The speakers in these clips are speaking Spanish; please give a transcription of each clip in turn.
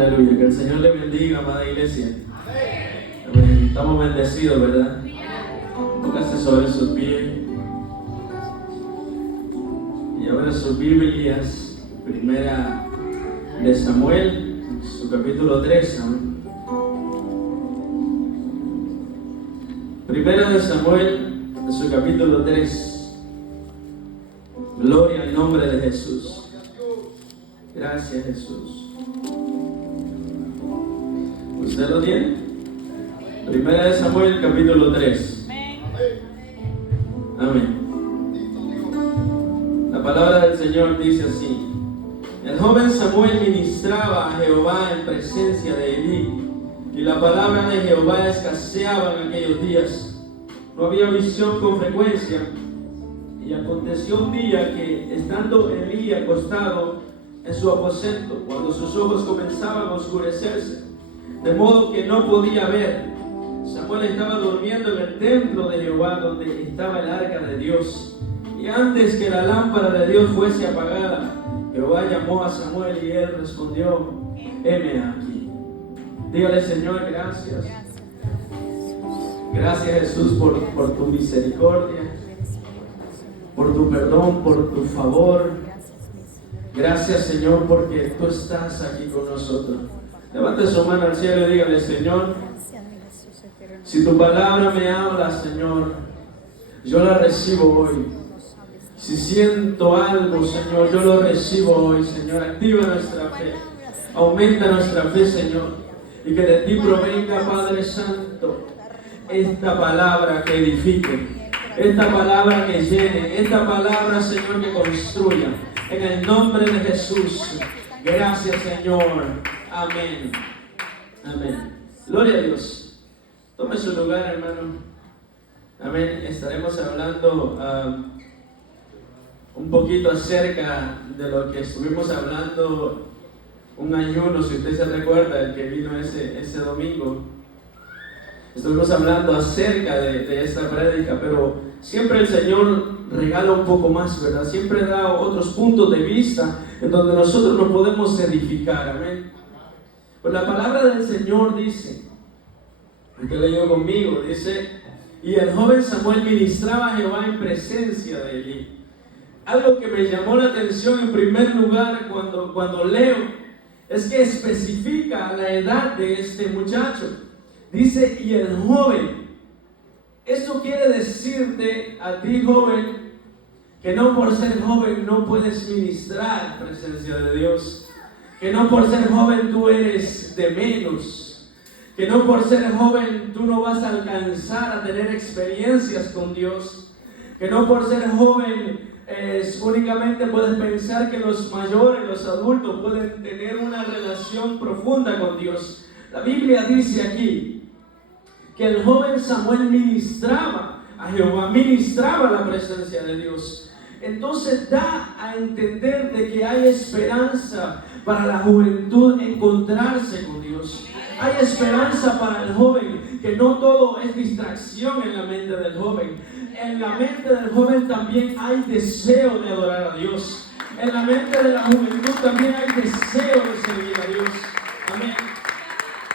Aleluya, que el Señor le bendiga, amada iglesia. Amén. Estamos bendecidos, ¿verdad? Póngase sobre sus pies y abra sus Biblias. Primera de Samuel, su capítulo 3. Amén. Primera de Samuel, su capítulo 3. Gloria al nombre de Jesús. Gracias, Jesús. ¿Usted lo tiene? Primera de Samuel, capítulo 3. Amén. La palabra del Señor dice así: el joven Samuel ministraba a Jehová en presencia de Elí, y la palabra de Jehová escaseaba en aquellos días. No había visión con frecuencia. Y aconteció un día que, estando Elí acostado en su aposento, cuando sus ojos comenzaban a oscurecerse, de modo que no podía ver, Samuel estaba durmiendo en el templo de Jehová, donde estaba el arca de Dios. Y antes que la lámpara de Dios fuese apagada, Jehová llamó a Samuel y él respondió: heme aquí. Dígale: Señor, gracias. Gracias, Jesús, por tu misericordia, por tu perdón, por tu favor. Gracias, Señor, porque tú estás aquí con nosotros. Levante su mano al cielo y dígale: Señor, si tu palabra me habla, Señor, yo la recibo hoy. Si siento algo, Señor, yo lo recibo hoy, Señor. Activa nuestra fe, aumenta nuestra fe, Señor, y que de ti provenga, Padre Santo, esta palabra que edifique, esta palabra que llene, esta palabra, Señor, que construya. En el nombre de Jesús. Gracias, Señor. Amén. Amén. Gloria a Dios. Tome su lugar, hermano. Amén. Estaremos hablando un poquito acerca de lo que estuvimos hablando, un ayuno, si usted se recuerda, el que vino ese domingo. Estuvimos hablando acerca de esta prédica, pero siempre el Señor regala un poco más, ¿verdad? Siempre da otros puntos de vista en donde nosotros nos podemos edificar. Amén. Pues la palabra del Señor dice, que leyó conmigo, dice: y el joven Samuel ministraba a Jehová en presencia de Elí. Algo que me llamó la atención en primer lugar cuando leo es que especifica la edad de este muchacho. Dice: y el joven. Esto quiere decirte a ti, joven, que no por ser joven no puedes ministrar presencia de Dios, que no por ser joven tú eres de menos, que no por ser joven tú no vas a alcanzar a tener experiencias con Dios, que no por ser joven únicamente puedes pensar que los mayores, los adultos pueden tener una relación profunda con Dios. La Biblia dice aquí que el joven Samuel ministraba a Jehová, ministraba la presencia de Dios. Entonces da a entender de que hay esperanza para la juventud encontrarse con Dios. Hay esperanza para el joven, que no todo es distracción en la mente del joven. En la mente del joven también hay deseo de adorar a Dios. En la mente de la juventud también hay deseo de servir a Dios. Amén.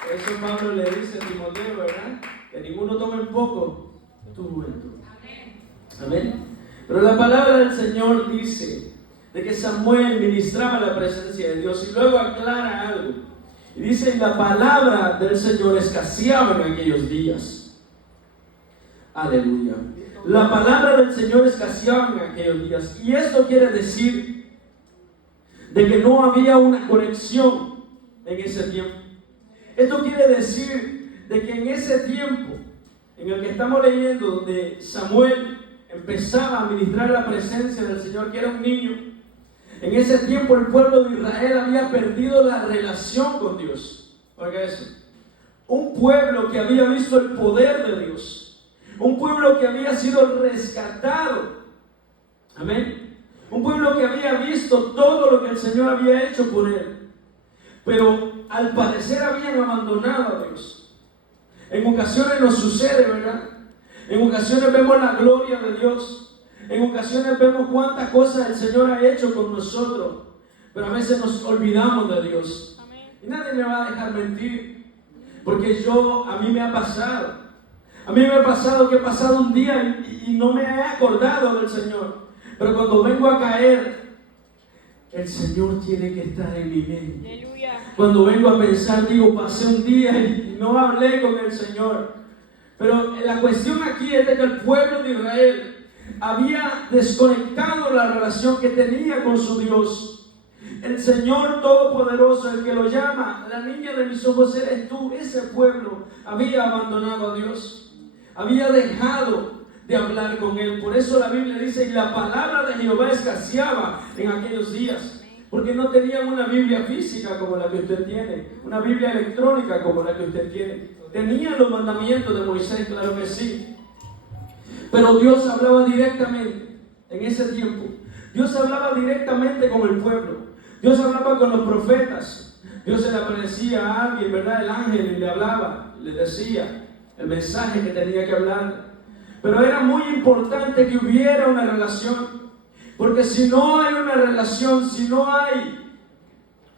Por eso Pablo le dice a Timoteo, ¿verdad? Que ninguno tome en poco tu juventud. Amén. Pero la palabra del Señor dice de que Samuel ministraba la presencia de Dios, y luego aclara algo. Y dice: la palabra del Señor escaseaba en aquellos días. Aleluya. La palabra del Señor escaseaba en aquellos días. Y esto quiere decir de que no había una conexión en ese tiempo. Esto quiere decir de que en ese tiempo en el que estamos leyendo, donde Samuel empezaba a ministrar la presencia del Señor, que era un niño, en ese tiempo el pueblo de Israel había perdido la relación con Dios. Oiga eso. Un pueblo que había visto el poder de Dios, un pueblo que había sido rescatado. Amén. Un pueblo que había visto todo lo que el Señor había hecho por él, pero al parecer habían abandonado a Dios. En ocasiones nos sucede, ¿verdad? En ocasiones vemos la gloria de Dios. En ocasiones vemos cuántas cosas el Señor ha hecho con nosotros, pero a veces nos olvidamos de Dios. Y nadie me va a dejar mentir, porque a mí me ha pasado. A mí me ha pasado que he pasado un día y no me he acordado del Señor. Pero cuando vengo a caer, el Señor tiene que estar en mi mente. Aleluya. Cuando vengo a pensar, digo, pasé un día y no hablé con el Señor. Pero la cuestión aquí es de que el pueblo de Israel había desconectado la relación que tenía con su Dios. El Señor Todopoderoso, el que lo llama, la niña de mis ojos eres tú. Ese pueblo había abandonado a Dios, había dejado de hablar con Él. Por eso la Biblia dice, y la palabra de Jehová escaseaba en aquellos días, porque no tenían una Biblia física como la que usted tiene, una Biblia electrónica como la que usted tiene. Tenían los mandamientos de Moisés, claro que sí, pero Dios hablaba directamente en ese tiempo. Dios hablaba directamente con el pueblo. Dios hablaba con los profetas. Dios se le aparecía a alguien, ¿verdad? El ángel, y le hablaba, le decía el mensaje que tenía que hablar. Pero era muy importante que hubiera una relación, porque si no hay una relación, si no hay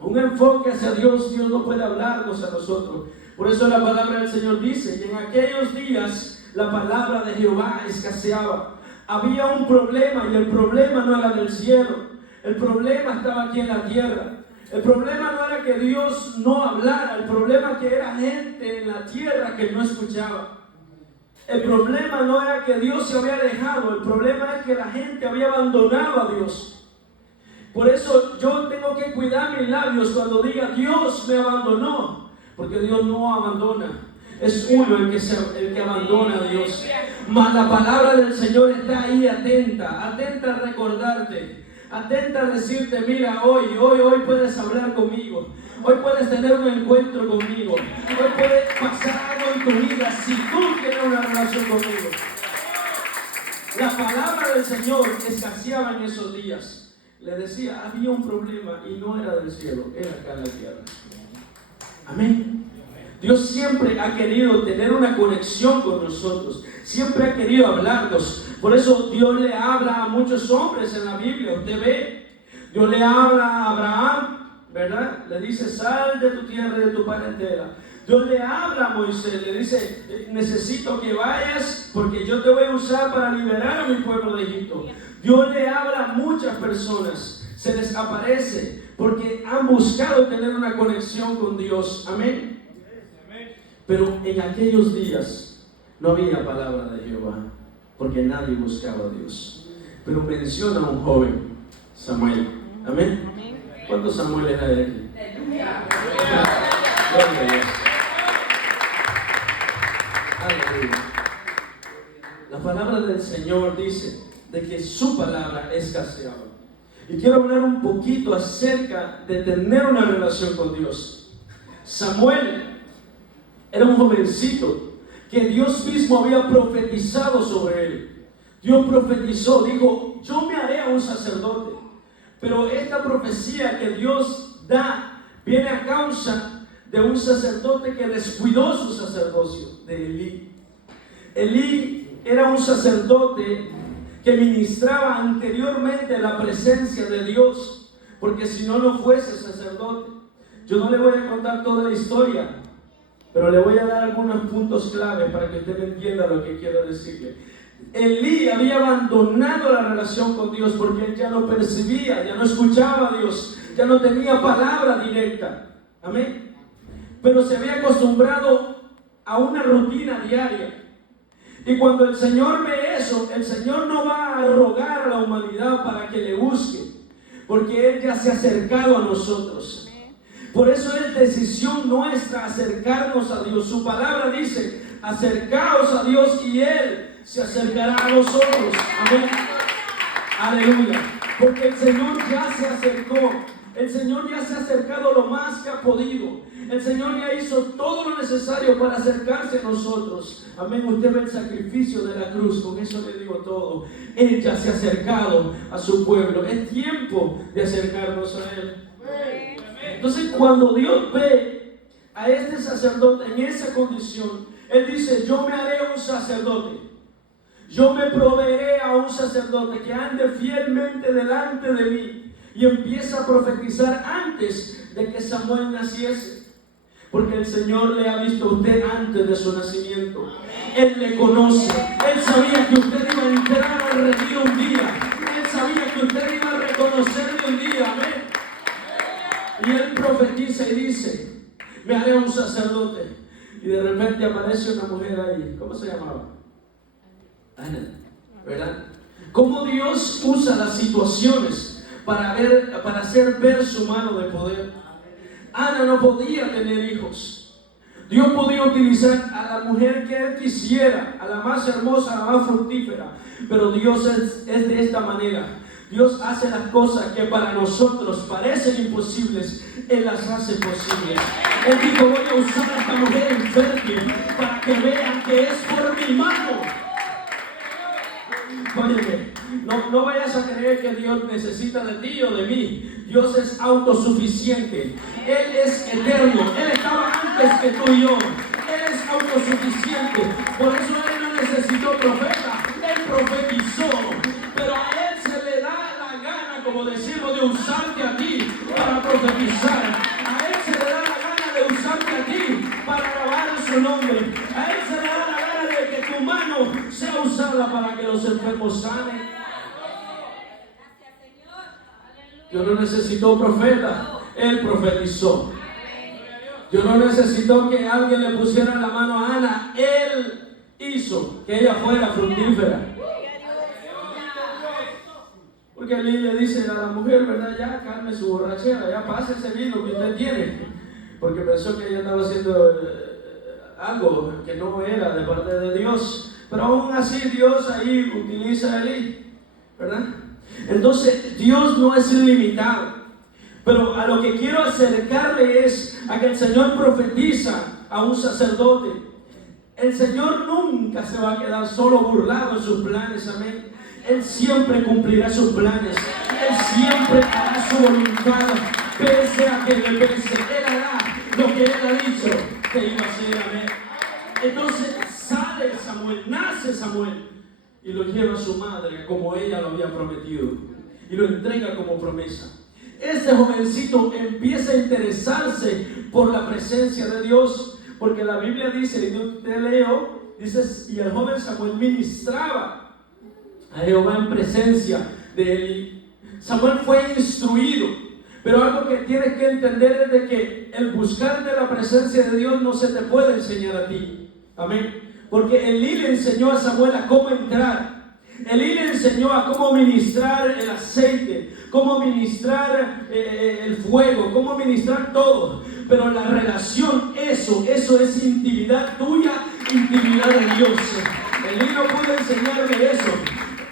un enfoque hacia Dios, Dios no puede hablarnos a nosotros. Por eso la palabra del Señor dice, y en aquellos días la palabra de Jehová escaseaba. Había un problema, y el problema no era del cielo. El problema estaba aquí en la tierra. El problema no era que Dios no hablara, el problema que era gente en la tierra que no escuchaba. El problema no era que Dios se había alejado, el problema es que la gente había abandonado a Dios. Por eso yo tengo que cuidar mis labios cuando diga Dios me abandonó, porque Dios no abandona. Es uno el que abandona a Dios. Mas la palabra del Señor está ahí atenta a recordarte. Atenta a decirte, mira, hoy puedes hablar conmigo. Hoy puedes tener un encuentro conmigo. Hoy puede pasar algo en tu vida si tú tienes una relación conmigo. La palabra del Señor escaseaba en esos días. Le decía, había un problema y no era del cielo, era acá en la tierra. Amén. Dios siempre ha querido tener una conexión con nosotros. Siempre ha querido hablarnos. Por eso Dios le habla a muchos hombres en la Biblia. Usted ve, Dios le habla a Abraham, ¿verdad? Le dice, sal de tu tierra y de tu parentela. Dios le habla a Moisés, le dice, necesito que vayas porque yo te voy a usar para liberar a mi pueblo de Egipto. Dios le habla a muchas personas, se les aparece porque han buscado tener una conexión con Dios. Amén. Pero en aquellos días no había palabra de Jehová, porque nadie buscaba a Dios. Pero menciona a un joven, Samuel. Amén. ¿Cuántos Samueles hay aquí? Gloria a Dios. Aleluya. La palabra del Señor dice de que su palabra escaseaba. Y quiero hablar un poquito acerca de tener una relación con Dios. Samuel era un jovencito que Dios mismo había profetizado sobre él. Dios profetizó, dijo, yo me haré a un sacerdote. Pero esta profecía que Dios da viene a causa de un sacerdote que descuidó su sacerdocio, de Elí. Elí era un sacerdote que ministraba anteriormente la presencia de Dios, porque si no, no fuese sacerdote. Yo no le voy a contar toda la historia, pero le voy a dar algunos puntos clave para que usted entienda lo que quiero decirle. Elí había abandonado la relación con Dios porque él ya no percibía, ya no escuchaba a Dios, ya no tenía palabra directa. Amén. Pero se había acostumbrado a una rutina diaria. Y cuando el Señor ve eso, el Señor no va a rogar a la humanidad para que le busque, porque Él ya se ha acercado a nosotros. Por eso es decisión nuestra acercarnos a Dios. Su palabra dice, acercaos a Dios y Él se acercará a nosotros. Amén. Aleluya. Porque el Señor ya se acercó. El Señor ya se ha acercado lo más que ha podido. El Señor ya hizo todo lo necesario para acercarse a nosotros. Amén. Usted ve el sacrificio de la cruz. Con eso le digo todo. Él ya se ha acercado a su pueblo. Es tiempo de acercarnos a Él. Entonces, cuando Dios ve a este sacerdote en esa condición, Él dice, yo me haré un sacerdote. Yo me proveeré a un sacerdote que ande fielmente delante de mí. Y empieza a profetizar antes de que Samuel naciese. Porque el Señor le ha visto a usted antes de su nacimiento. Él le conoce. Él sabía que usted iba a entrar al retiro un día. Él sabía que usted iba a reconocerle un día. Amén. Y él profetiza y dice: me haré un sacerdote. Y de repente aparece una mujer ahí. ¿Cómo se llamaba? Ana. ¿Verdad? Cómo Dios usa las situaciones para hacer ver su mano de poder. Ana no podía tener hijos. Dios podía utilizar a la mujer que él quisiera, a la más hermosa, a la más fructífera. Pero Dios es de esta manera. Dios hace las cosas que para nosotros parecen imposibles, Él las hace posibles. Él dijo: voy a usar a esta mujer infértil para que vean que es por mi mano. Óyeme, no vayas a creer que Dios necesita de ti o de mí. Dios es autosuficiente. Él es eterno. Él estaba antes que tú y yo. Él es autosuficiente. Por eso Él no necesitó profeta. Él profetizó. Pero a Él se le da la gana, como decimos, de usarte a ti para profetizar. A Él se le da la gana de usarte a ti para alabar su nombre. A Él se le da la gana de que tu mano sea usada para que los enfermos sanen. Dios no necesitó profeta, Él profetizó. Dios no necesitó que alguien le pusiera la mano a Ana, Él hizo que ella fuera fructífera. Porque Él le dice a la mujer, ¿verdad? Ya calme su borrachera, ya pase ese vino que usted tiene. Porque pensó que ella estaba haciendo algo que no era de parte de Dios. Pero aún así Dios ahí utiliza a Elí, ¿verdad? Entonces Dios no es ilimitado. Pero a lo que quiero acercarle es a que el Señor profetiza a un sacerdote. El Señor nunca se va a quedar solo burlado en sus planes, amén. Él siempre cumplirá sus planes. Él siempre hará su voluntad, pese a que le pese. Él hará lo que Él ha dicho que iba a hacer, amén. Entonces sale Samuel, nace Samuel, y lo lleva a su madre como ella lo había prometido, y lo entrega como promesa. Ese jovencito empieza a interesarse por la presencia de Dios, porque la Biblia dice, y yo te leo, dice: y el joven Samuel ministraba a Jehová en presencia de él. Samuel fue instruido, pero algo que tienes que entender es de que el buscar de la presencia de Dios no se te puede enseñar a ti, amén. Porque Elí le enseñó a Samuel a cómo entrar. Elí le enseñó a cómo ministrar el aceite, cómo ministrar el fuego, cómo ministrar todo. Pero la relación, eso es intimidad tuya, intimidad de Dios. Elí no pudo enseñarme eso.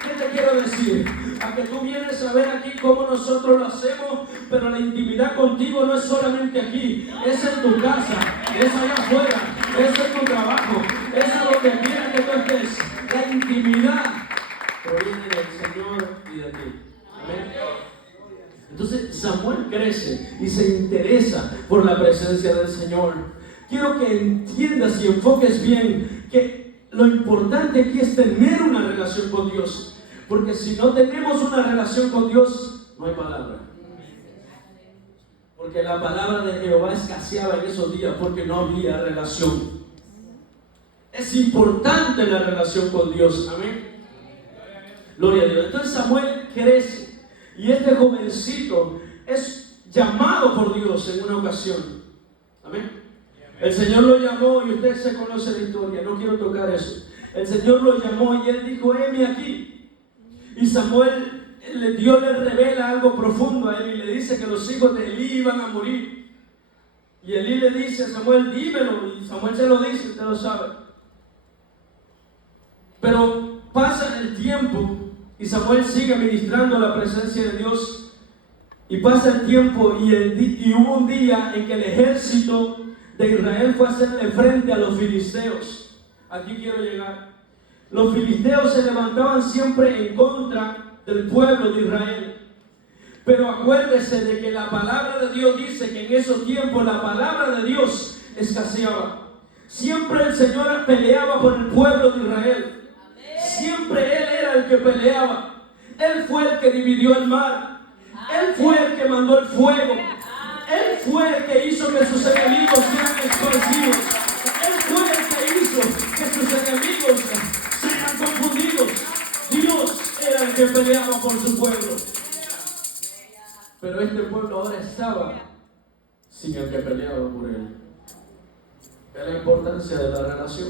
¿Qué te quiero decir? A que tú vienes a ver aquí cómo nosotros lo hacemos, pero la intimidad contigo no es solamente aquí, es en tu casa, es allá afuera, es en tu trabajo, es a donde quiera que tú estés. La intimidad proviene del Señor y de ti. Amén. Entonces Samuel crece y se interesa por la presencia del Señor. Quiero que entiendas y enfoques bien que lo importante aquí es tener una relación con Dios. Porque si no tenemos una relación con Dios, no hay palabra. Porque la palabra de Jehová escaseaba en esos días porque no había relación. Es importante la relación con Dios. Amén. Gloria a Dios. Entonces Samuel crece y este jovencito es llamado por Dios en una ocasión. Amén. El Señor lo llamó y usted se conoce la historia. No quiero tocar eso. El Señor lo llamó y él dijo: heme aquí. Y Samuel, Dios le revela algo profundo a él y le dice que los hijos de Elí iban a morir. Y Elí le dice a Samuel: dímelo. Y Samuel se lo dice, usted lo sabe. Pero pasa el tiempo y Samuel sigue ministrando la presencia de Dios. Y pasa el tiempo y hubo un día en que el ejército de Israel fue a hacerle frente a los filisteos. Aquí quiero llegar. Los filisteos se levantaban siempre en contra del pueblo de Israel. Pero acuérdese de que la palabra de Dios dice que en esos tiempos la palabra de Dios escaseaba. Siempre el Señor peleaba por el pueblo de Israel. Siempre Él era el que peleaba. Él fue el que dividió el mar. Él fue el que mandó el fuego. Él fue el que hizo que sus enemigos sean esparcidos. Él fue el que hizo que sus enemigos sean confundidos. Dios era el que peleaba por su pueblo. Pero este pueblo ahora estaba sin el que peleaba por él. Es la importancia de la relación.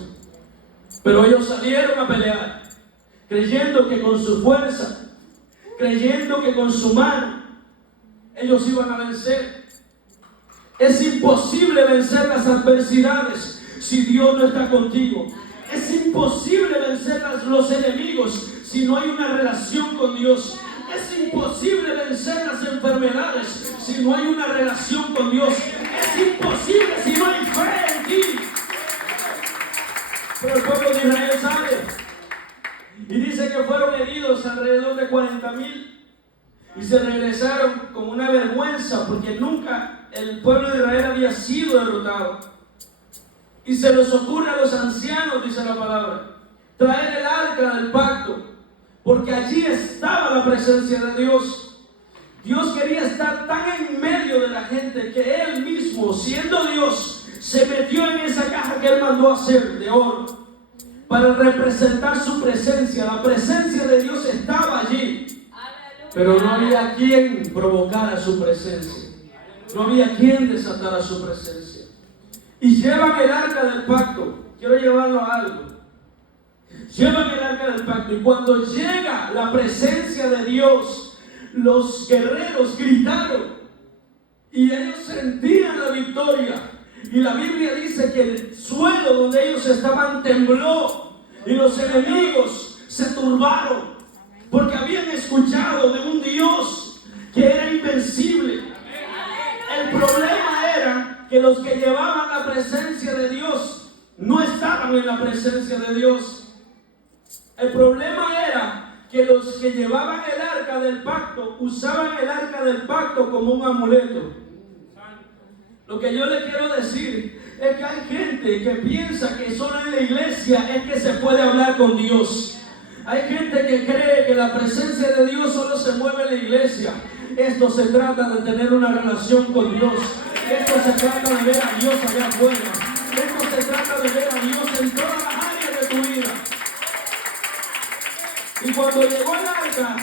Pero ellos salieron a pelear, creyendo que con su fuerza, creyendo que con su mano, ellos iban a vencer. Es imposible vencer las adversidades si Dios no está contigo. Es imposible vencer los enemigos si no hay una relación con Dios. Es imposible vencer las enfermedades si no hay una relación con Dios. Es imposible si no hay fe en ti. Pero el pueblo de Israel sale y dice que fueron heridos alrededor de 40,000 y se regresaron con una vergüenza porque nunca el pueblo de Israel había sido derrotado. Y se les ocurre a los ancianos, dice la palabra, traer el arca del pacto, porque allí estaba la presencia de Dios. Dios quería estar tan en medio de la gente que Él mismo, siendo Dios, se metió en esa caja que Él mandó hacer de oro para representar su presencia. La presencia de Dios estaba allí, pero no había quien provocara su presencia. No había quien desatara su presencia. Y llevan el arca del pacto. Quiero llevarlo a algo. Llevan el arca del pacto y cuando llega la presencia de Dios, los guerreros gritaron y ellos sentían la victoria. Y la Biblia dice que el suelo donde ellos estaban tembló y los enemigos se turbaron porque habían escuchado de un Dios que era invencible. El problema era que los que llevaban la presencia de Dios no estaban en la presencia de Dios. El problema era que los que llevaban el arca del pacto usaban el arca del pacto como un amuleto. Lo que yo le quiero decir es que hay gente que piensa que solo en la iglesia es que se puede hablar con Dios. Hay gente que cree que la presencia de Dios solo se mueve en la iglesia. Esto se trata de tener una relación con Dios. Esto se trata de ver a Dios allá afuera. Esto se trata de ver a Dios en todas las áreas de tu vida. Y cuando llegó el arca,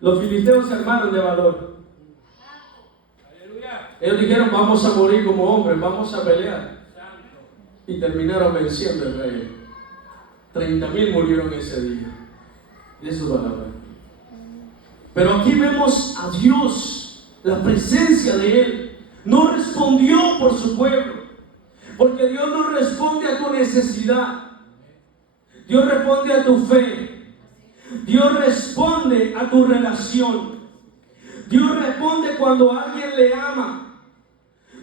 los filisteos se armaron de valor. Ellos dijeron, vamos a morir como hombres, vamos a pelear. Y terminaron venciendo el rey. 30,000 murieron ese día. De su palabra. Pero aquí vemos a Dios, la presencia de Él. No respondió por su pueblo. Porque Dios no responde a tu necesidad. Dios responde a tu fe. Dios responde a tu relación. Dios responde cuando alguien le ama.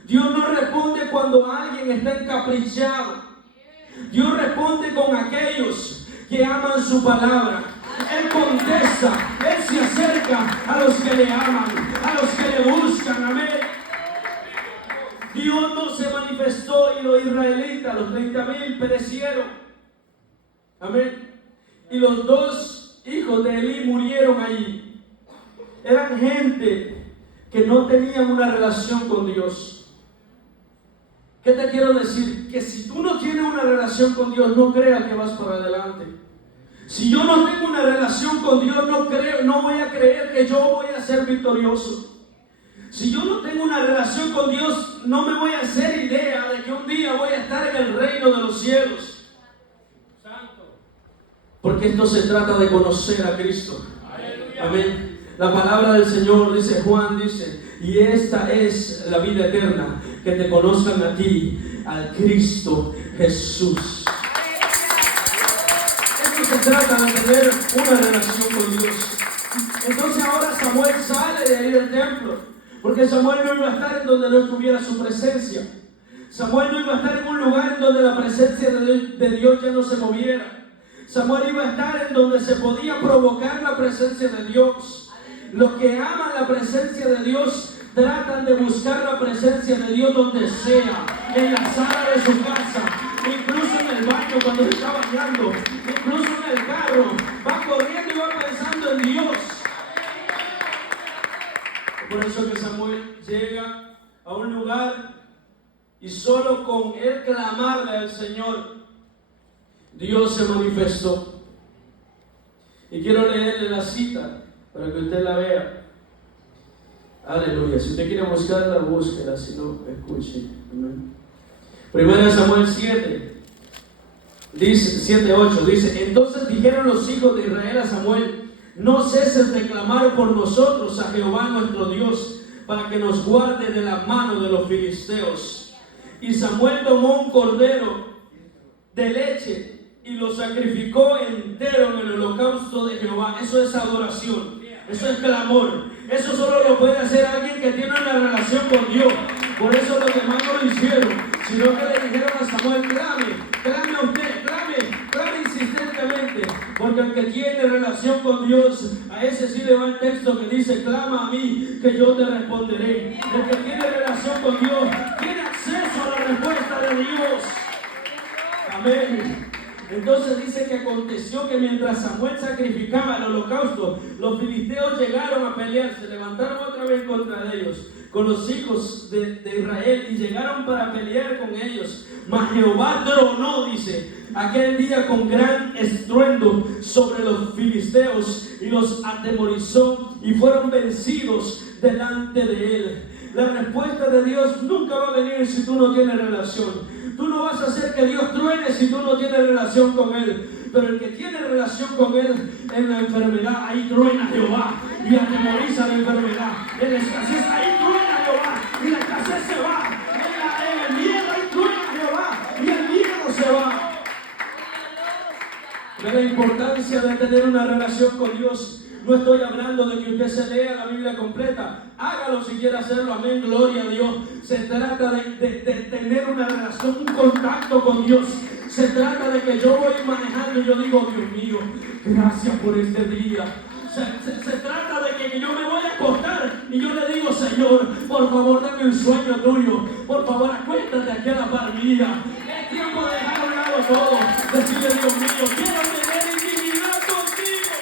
Dios no responde cuando alguien está encaprichado. Dios responde con aquellos que aman su palabra. Él contesta, Él se acerca a los que le aman, a los que le buscan. Amén. Dios no se manifestó y los israelitas, los 30,000 perecieron. Amén. Y los 2 hijos de Elí murieron allí. Eran gente que no tenían una relación con Dios. ¿Qué te quiero decir? Que si tú no tienes una relación con Dios, no creas que vas para adelante. Si yo no tengo una relación con Dios, no voy a creer que yo voy a ser victorioso. Si yo no tengo una relación con Dios, no me voy a hacer idea de que un día voy a estar en el reino de los cielos. Porque esto se trata de conocer a Cristo. Amén. La palabra del Señor, dice Juan, dice, y esta es la vida eterna, que te conozcan a ti, al Cristo Jesús. Esto se trata de tener una relación con Dios. Entonces ahora Samuel sale de ahí del templo, porque Samuel no iba a estar en donde no estuviera su presencia. Samuel no iba a estar en un lugar en donde la presencia de Dios ya no se moviera. Samuel iba a estar en donde se podía provocar la presencia de Dios. Los que aman la presencia de Dios tratan de buscar la presencia de Dios donde sea, en la sala de su casa, incluso en el baño cuando se está bañando, incluso en el carro, va corriendo y va pensando en Dios. Por eso que Y solo con él clamarle al Señor, Dios se manifestó. Y quiero leerle la cita para que usted la vea. Aleluya. Si usted quiere buscarla, búsquela. Si no, escuche. Amén. Primera Samuel 7, dice, 7:8, dice: entonces dijeron los hijos de Israel a Samuel: no ceses de clamar por nosotros a Jehová nuestro Dios, para que nos guarde de la mano de los filisteos. Y Samuel tomó un cordero de leche y lo sacrificó entero en el holocausto de Jehová. Eso es adoración, eso es clamor. Eso solo lo puede hacer alguien que tiene una relación con Dios. Por eso los demás no lo hicieron, sino que le dijeron a Samuel: clame a usted, clame insistentemente, porque el que tiene relación con Dios, a ese sí le va el texto que dice: clama a mí, que yo te responderé. El que tiene relación con Dios tiene acceso a la respuesta de Dios. Amén. Entonces dice que aconteció que mientras Samuel sacrificaba el holocausto, los filisteos llegaron a pelear, se levantaron otra vez contra ellos, con los hijos de Israel, y llegaron para pelear con ellos. Mas Jehová tronó, dice, aquel día con gran estruendo sobre los filisteos, y los atemorizó, y fueron vencidos delante de él. La respuesta de Dios nunca va a venir si tú no tienes relación. Tú no vas a hacer que Dios truene si tú no tienes relación con Él. Pero el que tiene relación con Él en la enfermedad, ahí truena Jehová y atemoriza la enfermedad. En la escasez, ahí truena Jehová y la escasez se va. En el miedo, ahí truena Jehová y el miedo se va. De la importancia de tener una relación con Dios. No estoy hablando de que usted se lea la Biblia completa. Hágalo si quiere hacerlo, amén, gloria a Dios. Se trata de tener una relación, un contacto con Dios. Se trata de que yo voy manejando y yo digo: Dios mío, gracias por este día. Se trata de que yo me voy a acostar y yo le digo: Señor, por favor dame un sueño tuyo. Por favor acuéstate aquí a la par mía. Es tiempo de dejar a un lado todo. Decirle: Dios mío, quiero tener intimidad contigo.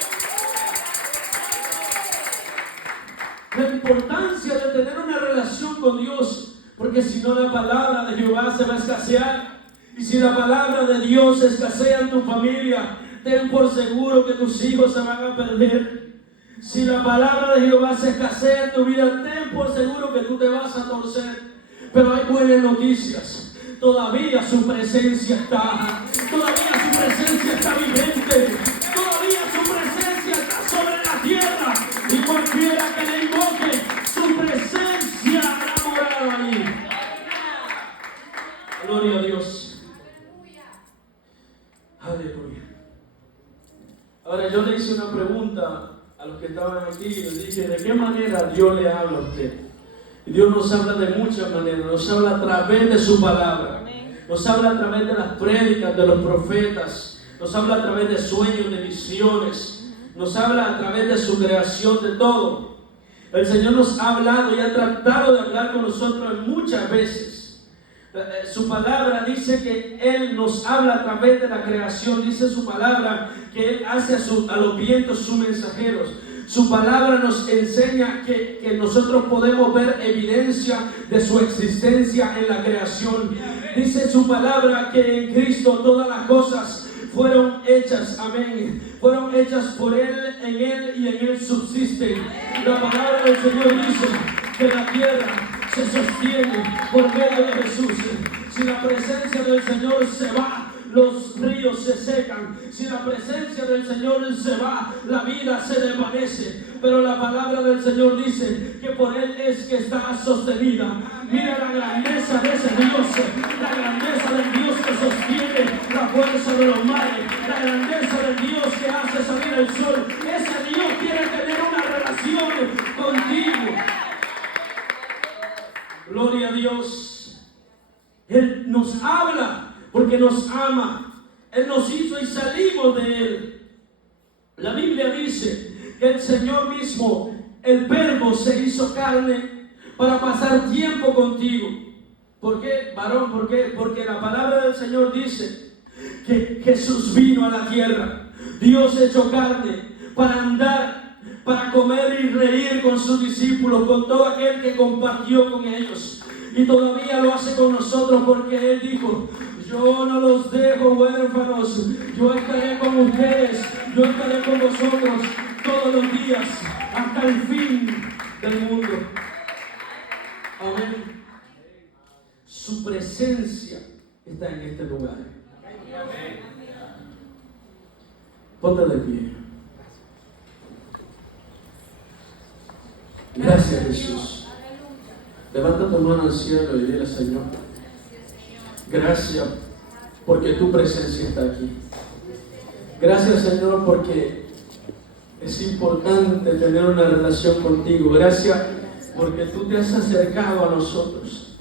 La importancia de tener una relación con Dios, porque si no, la palabra de Jehová se va a escasear. Y si la palabra de Dios escasea en tu familia, ten por seguro que tus hijos se van a perder. Si la palabra de Jehová se escasea en tu vida, ten por seguro que tú te vas a torcer. Pero hay buenas noticias. Todavía su presencia está. Todavía su presencia está vigente. Todavía su presencia está sobre la tierra. Y cualquiera que le invoque, su presencia ha morado allí. Gloria a Dios. Aleluya. Ahora yo le hice una pregunta a los que estaban aquí y les dije: ¿de qué manera Dios le habla a usted? Y Dios nos habla de muchas maneras. Nos habla a través de su palabra. Nos habla a través de las prédicas de los profetas. Nos habla a través de sueños, de visiones. Nos habla a través de su creación, de todo. El Señor nos ha hablado y ha tratado de hablar con nosotros muchas veces. Su palabra dice que Él nos habla a través de la creación. Dice su palabra que Él hace a los vientos sus mensajeros. Su palabra nos enseña que nosotros podemos ver evidencia de su existencia en la creación. Dice su palabra que en Cristo todas las cosas fueron hechas, amén, fueron hechas por Él, en Él y en Él subsisten. La palabra del Señor dice que la tierra se sostiene por medio de Jesús. Si la presencia del Señor se va, los ríos se secan. Si la presencia del Señor se va, la vida se desvanece. Pero la palabra del Señor dice que por Él es que está sostenida. Mira la grandeza de ese Dios, la grandeza del Dios que sostiene la fuerza de los mares, la grandeza del Dios que hace salir el sol. Ese Dios quiere tener una relación contigo. Gloria a Dios. Él nos habla porque nos ama. Él nos hizo y salimos de Él. La Biblia dice que el Señor mismo, el Verbo, se hizo carne para pasar tiempo contigo. ¿Por qué, varón? ¿Por qué? Porque la palabra del Señor dice que Jesús vino a la tierra, Dios hecho carne, para andar, para comer y reír con sus discípulos, con todo aquel que compartió con ellos. Y todavía lo hace con nosotros porque Él dijo: yo no los dejo huérfanos, yo estaré con ustedes, yo estaré con vosotros todos los días hasta el fin del mundo. Amén. Su presencia está en este lugar. Ponte de pie. Gracias, Jesús. Levanta tu mano al cielo y dile: Señor, gracias porque tu presencia está aquí. Gracias, Señor, porque es importante tener una relación contigo. Gracias porque tú te has acercado a nosotros.